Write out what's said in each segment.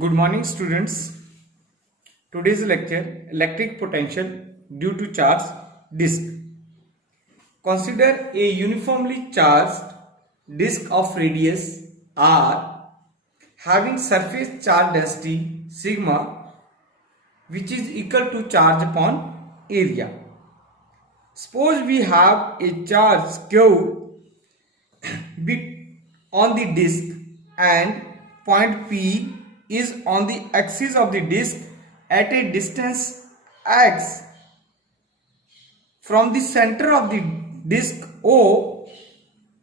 Good morning, students. Today's lecture, electric potential due to charge disk. Consider a uniformly charged disk of radius r having surface charge density sigma, which is equal to charge upon area. Suppose we have a charge q on the disk and point P is on the axis of the disk at a distance x from the center of the disk O,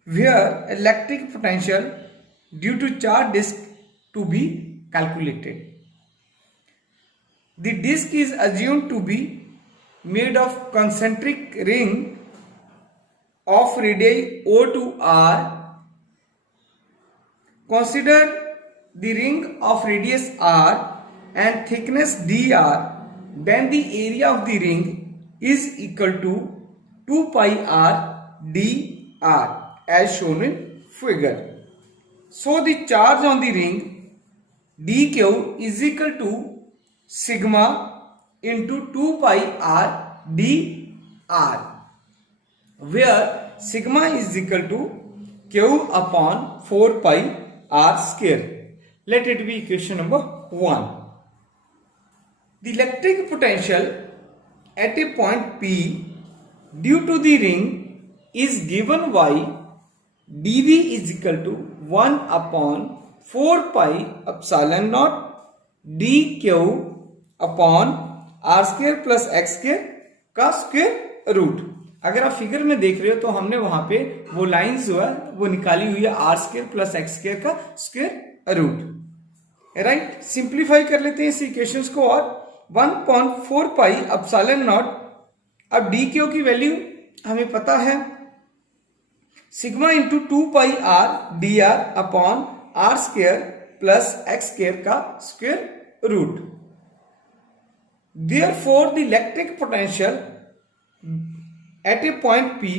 where electric potential due to charge disk to be calculated. The disk is assumed to be made of concentric ring of radii O to R. Consider the ring of radius r and thickness dr, then the area of the ring is equal to 2 pi r dr as shown in figure. So the charge on the ring dq is equal to sigma into 2 pi r dr, where sigma is equal to q upon 4 pi r square. Let it be equation number 1. The electric potential at a point P due to the ring is given by dV is equal to 1 upon 4 pi epsilon naught dq upon r square plus x square का square root. अगर आप figure में देख रहे हो तो हमने वहां पे वो लाइंस जो है वो निकाली हुई है r square plus x square का स्क्वायर रूट. राइट, सिंप्लीफाई कर लेते हैं इस इक्वेशंस को और 1/4 पाई एप्सिलॉन नॉट. अब डी क्यू की वैल्यू हमें पता है sigma into 2 pi r d r upon r square plus x square का square root. Therefore the electric potential at a point p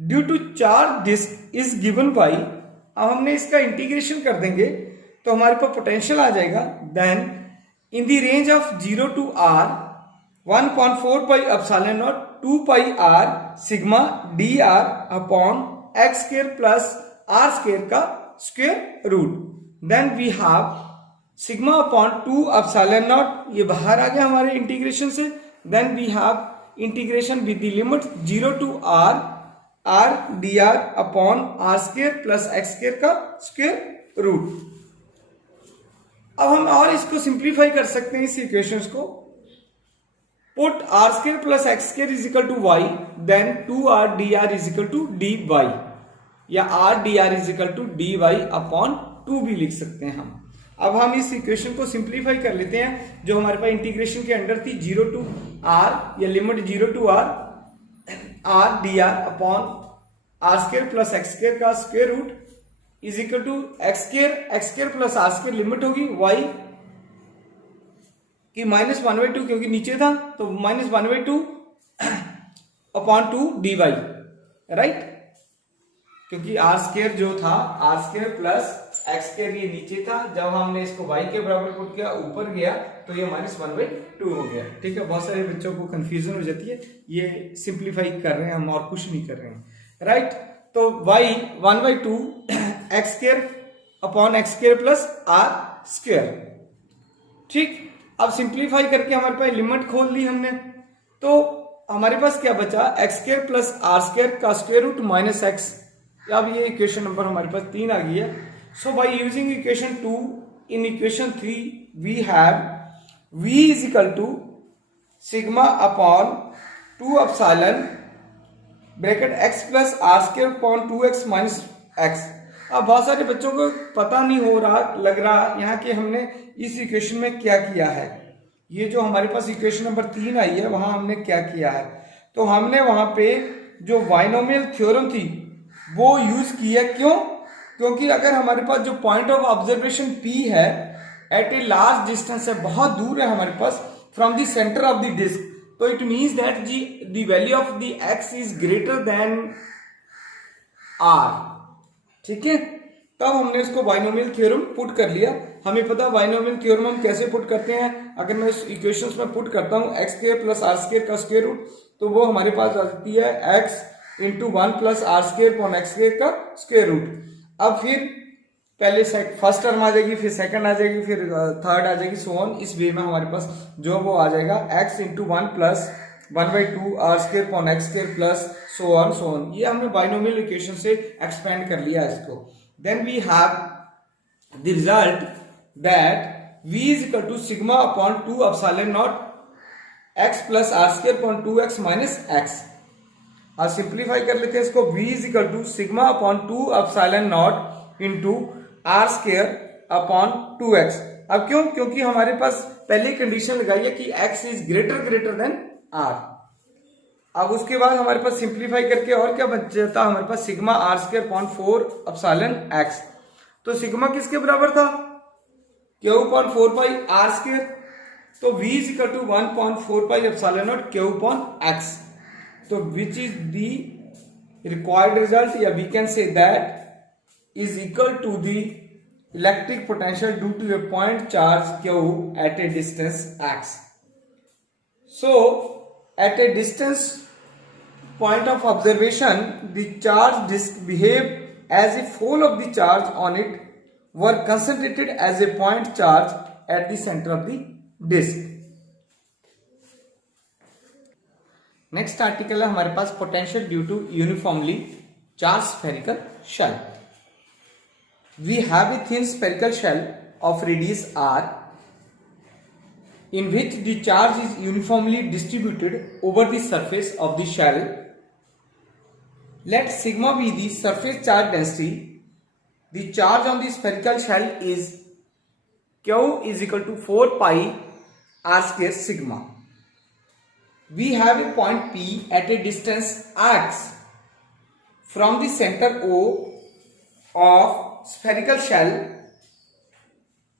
due to charge disk is given by. अब हमने इसका integration कर देंगे तो हमारे पास पोटेंशियल आ जाएगा. Then in the range of 0 to r 1/4 pi epsilon naught 2 pi r sigma d r upon x square plus r square का square root. Then we have sigma upon 2 epsilon naught, ये बाहर आ गया हमारे integration से. Then we have integration with the limit 0 to r d r upon r square plus x square का square root. अब हम और इसको सिंप्लीफाई कर सकते हैं इस इक्वेशंस को. Put r square plus x square is equal to y, then 2r dr is equal to dy, या r dr is equal to dy upon 2 भी लिख सकते हैं हम. अब हम इस इक्वेशन को सिंप्लीफाई कर लेते हैं जो हमारे पास इंटीग्रेशन के अंडर थी 0 टू r या limit 0 to r dr upon r square plus x square का square root is equal to x square plus r square limit होगी y की -1/2, क्योंकि नीचे था तो -1/2 अपॉन 2 dy. राइट, क्योंकि आर स्क्वायर जो था r square plus x square ये नीचे था, जब हमने इसको y के बराबर पुट किया ऊपर गया तो ये -1/2 हो गया. ठीक है, बहुत सारे बच्चों को कंफ्यूजन हो जाती है. ये सिंप्लीफाई कर रहे हैं हम और कुछ नहीं कर रहे हैं. राइट, तो y 1/2 x square upon x square plus r square. ठीक, अब सिंप्लीफाई करके हमारे पास लिमिट खोल ली हमने तो हमारे पास क्या बचा x square plus r square का स्क्वायर रूट माइनस एक्स. अब ये इक्वेशन नंबर हमारे पास 3 आ गई है. So by using equation 2 in equation 3 we have v is equal to sigma upon 2 epsilon bracket x plus r square upon 2x minus x. अब बहुत सारे बच्चों को पता नहीं हो रहा लग रहा यहाँ कि हमने इस इक्वेशन में क्या किया है. ये जो हमारे पास इक्वेशन नंबर 3 आई है वहां हमने क्या किया है, तो हमने वहां पे जो बाइनोमियल थ्योरम थी वो यूज की है. क्यों? क्योंकि अगर हमारे पास जो पॉइंट ऑफ ऑब्जर्वेशन P है एट ए लार्ज डिस्टेंस है, बहुत दूर है हमारे पास from the centre of the disk, तो it means that the value of the x is greater than r. ठीक है, तब हमने इसको बाइनोमियल थ्योरम पुट कर लिया। हमें पता बाइनोमियल थ्योरम हम कैसे पुट करते हैं, अगर मैं इस इक्वेशंस में पुट करता हूं x square plus r square का स्क्वायर रूट, तो वो हमारे पास आ जाती है x into 1 plus r square upon x square का स्क्वायर रूट। अब फिर पहले फर्स्ट टर्म आ जाएगी, फिर सेकंड आ जाएगी, फिर थर्ड आ जाएगी, सो ऑन। इस वे में हमारे पास जो वो आ जाएगा x into 1 plus 1/2 r square upon x square plus so on. ये हमने बाइनोमियल इक्वेशन से एक्सपेंड कर लिया इसको। Then we have the result that v is equal to sigma upon 2 epsilon naught x plus r square upon 2x minus x। अब simplify कर लेते हैं इसको, v is equal to sigma upon 2 epsilon naught into r square upon 2x। अब क्यों? क्योंकि हमारे पास पहले कंडीशन लगाई है कि x is greater than r। अब उसके बाद हमारे पास सिंप्लीफाई करके और क्या बच जाता है हमारे पास, sigma r square upon 4 epsilon x। तो सिग्मा किसके बराबर था, q upon 4 pi r square. तो v is equal to 1/4 pi epsilon naught q upon x। तो which is the required result, या we can say that is equal to the electric potential due to a point charge q at a distance x. So at a distance point of observation, the charge disk behaved as if whole of the charge on it were concentrated as a point charge at the center of the disk. Next article है हमारे पास potential due to uniformly charged spherical shell. We have a thin spherical shell of radius r in which the charge is uniformly distributed over the surface of the shell. Let sigma be the surface charge density. The charge on the spherical shell is q is equal to 4 pi r square sigma. We have a point P at a distance x from the center O of spherical shell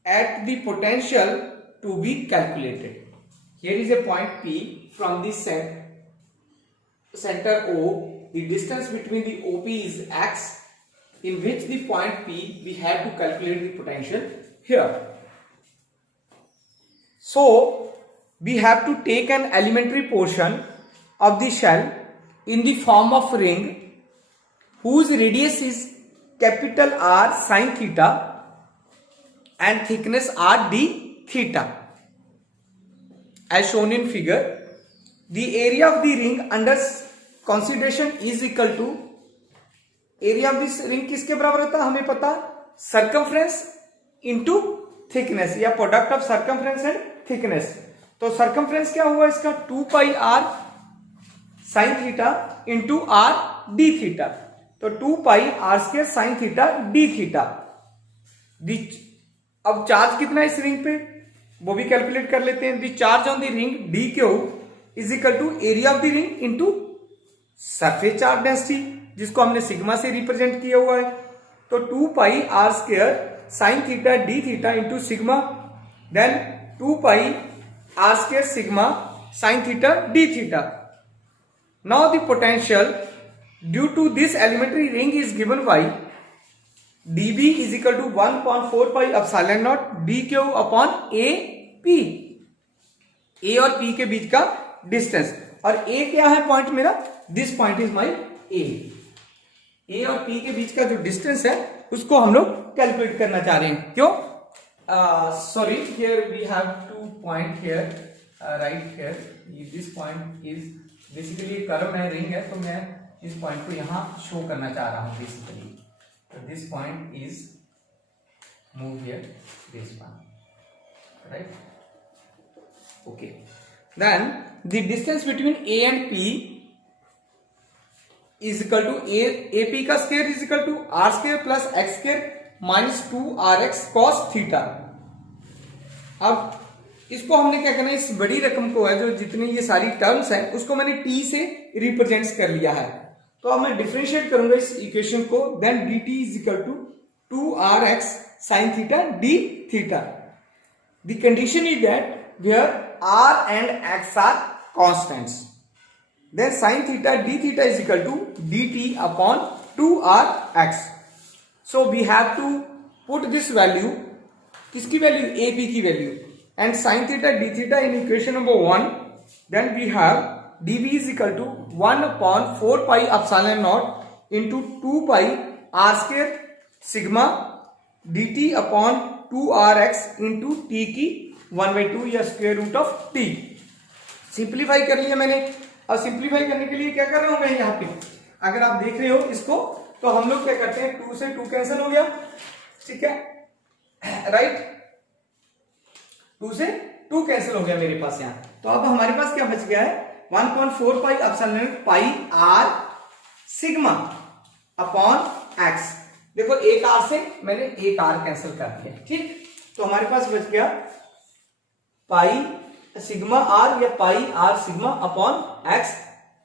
at the potential to be calculated. Here is a point P from the center O. The distance between the OP is x, in which the point P we have to calculate the potential here. So we have to take an elementary portion of the shell in the form of ring whose radius is capital R sin theta and thickness R d theta as shown in figure. The area of the ring under consideration is equal to, area of this ring किसके बराबर होता है हमें पता, circumference into thickness या product of circumference and thickness। तो circumference क्या हुआ इसका 2 pi r sin theta into r d theta। तो 2 pi r square sine theta d theta. अब चार्ज कितना है इस रिंग पे वो भी कैलकुलेट कर लेते हैं। The charge on the ring d q is equal to area of the ring into surface charge density, जिसको हमने सिग्मा से रिप्रेजेंट किया हुआ है। तो 2 pi r square sine theta d theta into sigma, then 2 pi r square sigma sine theta d theta. Now the potential due to this elementary ring is given by dB is equal to 1/4 pi epsilon naught dq upon AP। A और P के बीच का distance, और A क्या है point मेरा, this point is my A। A और P के बीच का जो डिस्टेंस है उसको हम लोग कैलकुलेट करना चाह रहे हैं। क्यों? Sorry, here we have to point here, right here. This point is basically curve है, रिंग है, तो मैं इस पॉइंट को यहां शो करना चाह रहा हूं बेसिकली। तो this point is move here, this one, right, okay. Then the distance between a and p is equal to a p का square is equal to r square plus x square minus 2rx cos theta. अब इसको हमने क्या करना है, इस बड़ी रकम को है जो जितनी ये सारी टर्म्स हैं उसको मैंने t से रिप्रेजेंट कर लिया है। तो अब मैं डिफरेंशिएट करूंगा इस इक्वेशन को, then dt is equal to 2rx sin theta d theta. The condition is that where r and x are constants, then sin theta d theta is equal to dt upon 2rx। So we have to put this value, किसकी value, A B की value, and sine theta d theta in equation number 1, then we have dv is equal to 1 upon 4 pi epsilon naught into 2 pi r square sigma dt upon 2rx into t की 1/2 या square root of t। Simplify कर लिया मैंने। अब simplify करने के लिए क्या कर रहा हूं मैं यहाँ पे, अगर आप देख रहे हो इसको, तो हम लोग क्या करते हैं, 2 से 2 कैंसिल हो गया, ठीक है, राइट, 2 से 2 कैंसिल हो गया मेरे पास यहाँ। तो अब हमारे पास क्या बच गया है, 1.4 pi epsilon pi r sigma upon x. देखो एक आर से मैंने एक आर कैंसिल कर दिया, ठीक, तो हमारे पास बच गया पाई सिग्मा आर या pi r sigma upon x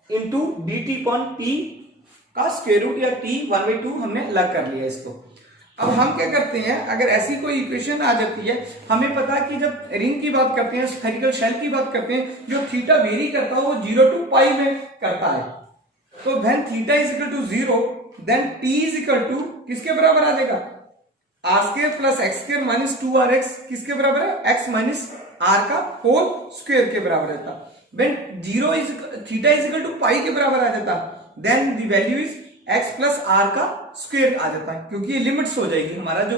into d t upon t का स्क्वायर रूट या टी 1/2 हमने अलग कर लिया इसको। अब हम क्या करते हैं, अगर ऐसी कोई इक्वेशन आ जाती है, हमें पता है कि जब रिंग की बात करते हैं, स्फेरिकल शेल की बात करते हैं, जो थीटा वेरी करता है वो 0 to पाई में करता है, तो when theta is equal to 0 then t is equal to किसके बराबर आ जाएगा, r square plus x square minus 2rx, किसके बराबर है, एक्स माइनस आर का होल स्क्वायर के बराबर रहता। When theta is equal to pi के बराबर आ जाता, then the value is x plus r का स्क्वायर आ जाता है, क्योंकि ये लिमिट्स हो जाएगी, हमारा जो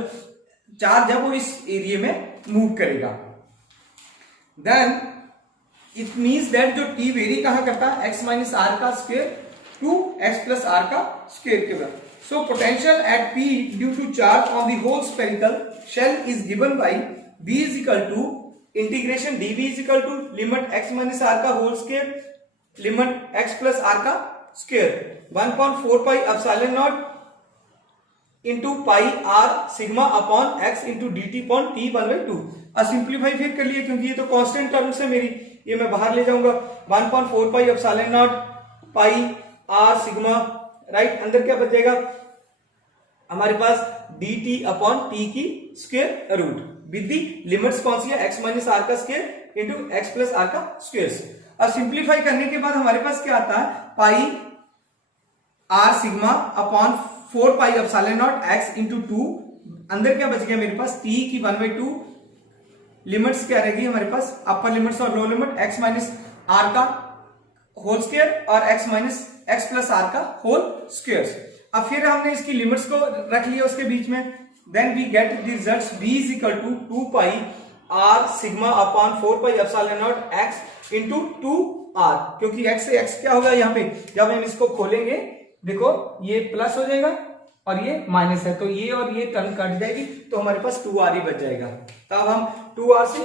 चार्ज है वो इस एरिया में मूव करेगा। देन इट मींस दैट जो टी वेरी कहां करता है, एक्स माइनस आर का square to x plus r का स्क्वायर के बराबर। So potential at p due to charge on the whole spherical shell is given by b is equal to integration d v is equal to limit x minus r का whole square limit x plus r का square 1.4 pi epsilon naught into पाई r sigma upon x into d t upon t 1/2। अब simplify फिर कर लिए, क्योंकि ये तो constant terms है मेरी, ये मैं बाहर ले जाऊंगा। 1.4 pi epsilon naught pi r sigma, right, अंदर क्या बचेगा हमारे पास, डी टी अपॉन टी की square root with the limits कौन सी है, एक्स माइनस आर का square into x plus r का स्क्वायर। अब सिंप्लीफाई करने के बाद हमारे पास क्या आता है, pi r sigma upon 4 pi epsilon naught x into 2, अंदर क्या बच गया मेरे पास, टी की 1/2, लिमिट्स क्या रहेगी हमारे पास, अपर लिमिट्स और lower limit, x minus r का होल स्क्वायर और x minus x plus r का होल स्क्वायर। अब फिर हमने इसकी लिमिट्स को रख लिया उसके बीच में, then we get the results b is equal to 2 pi r sigma upon 4 pi epsilon naught x into 2r, क्योंकि x से x क्या होगा यहाँ पे, जब हम इसको खोलेंगे देखो ये प्लस हो जाएगा और ये माइनस है, तो ये और ये टर्म कट जाएगी, तो हमारे पास 2r ही बच जाएगा। तब हम 2r से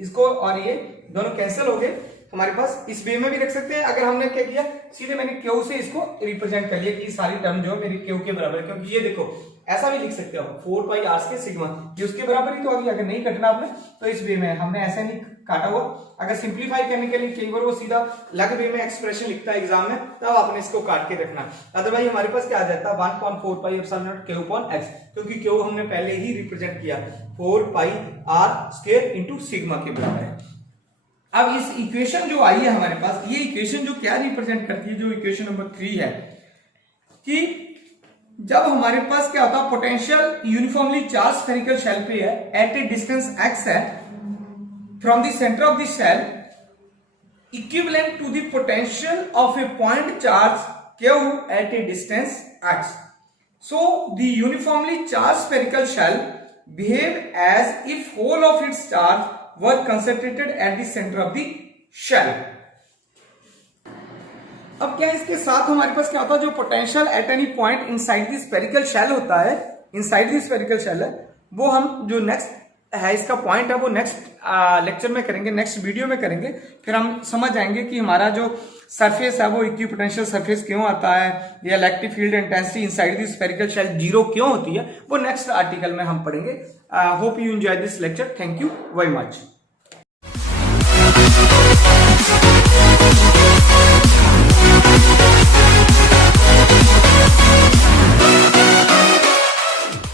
इसको और ये दोनों कैंसिल हो गए, हमारे पास इस वे में भी रख सकते हैं। अगर हमने क्या किया, सीधे मैंने क्यू से इसको रिप्रेजेंट कर लिया कि ये सारी टर्म जो है मेरी क्यू के बराबर है, क्योंकि ये देखो ऐसा भी लिख सकते हो 4 पाई आर के सिग्मा, ये उसके बराबर ही तो आ गया। अगर नहीं कटना आपने तो इस वे में, हमने ऐसा नहीं काटा हुआ। अगर सिंप्लीफाई करने के लिए कई बार वो सीधा अलग वे में एक्सप्रेशन लिखता है एग्जाम में, तब आपने इसको काट के रखना, अदरवाइज हमारे पास क्या आ जाता है 1.4 pi epsilon naught q upon x, क्योंकि क्यू हमने पहले ही रिप्रेजेंट किया 4 pi r square into sigma के बराबर है। अब इस इक्वेशन जो आई है हमारे पास, ये इक्वेशन जो क्या रिप्रेजेंट करती है, जो इक्वेशन नंबर 3 है, कि जब हमारे पास क्या होता है, potential uniformly charge spherical shell पे है, एट ए डिस्टेंस x है from the centre of the shell, equivalent to the potential of a point charge q at a distance x. So the uniformly charged spherical shell behave as if whole of its charge were concentrated at the center of the shell. अब क्या इसके साथ हमारे पास क्या होता है, जो potential at any point inside the spherical shell होता है, इनसाइड द स्फेरिकल शेल है, वो हम जो नेक्स्ट है इसका पॉइंट है वो नेक्स्ट लेक्चर में करेंगे, नेक्स्ट वीडियो में करेंगे। फिर हम समझ आएंगे कि हमारा जो सरफेस है वो इक्विपोटेंशियल सरफेस क्यों आता है, या electric field intensity inside the spherical shell 0 क्यों होती है, वो नेक्स्ट आर्टिकल में हम पढ़ेंगे। Hope you enjoy this lecture. Thank you very much.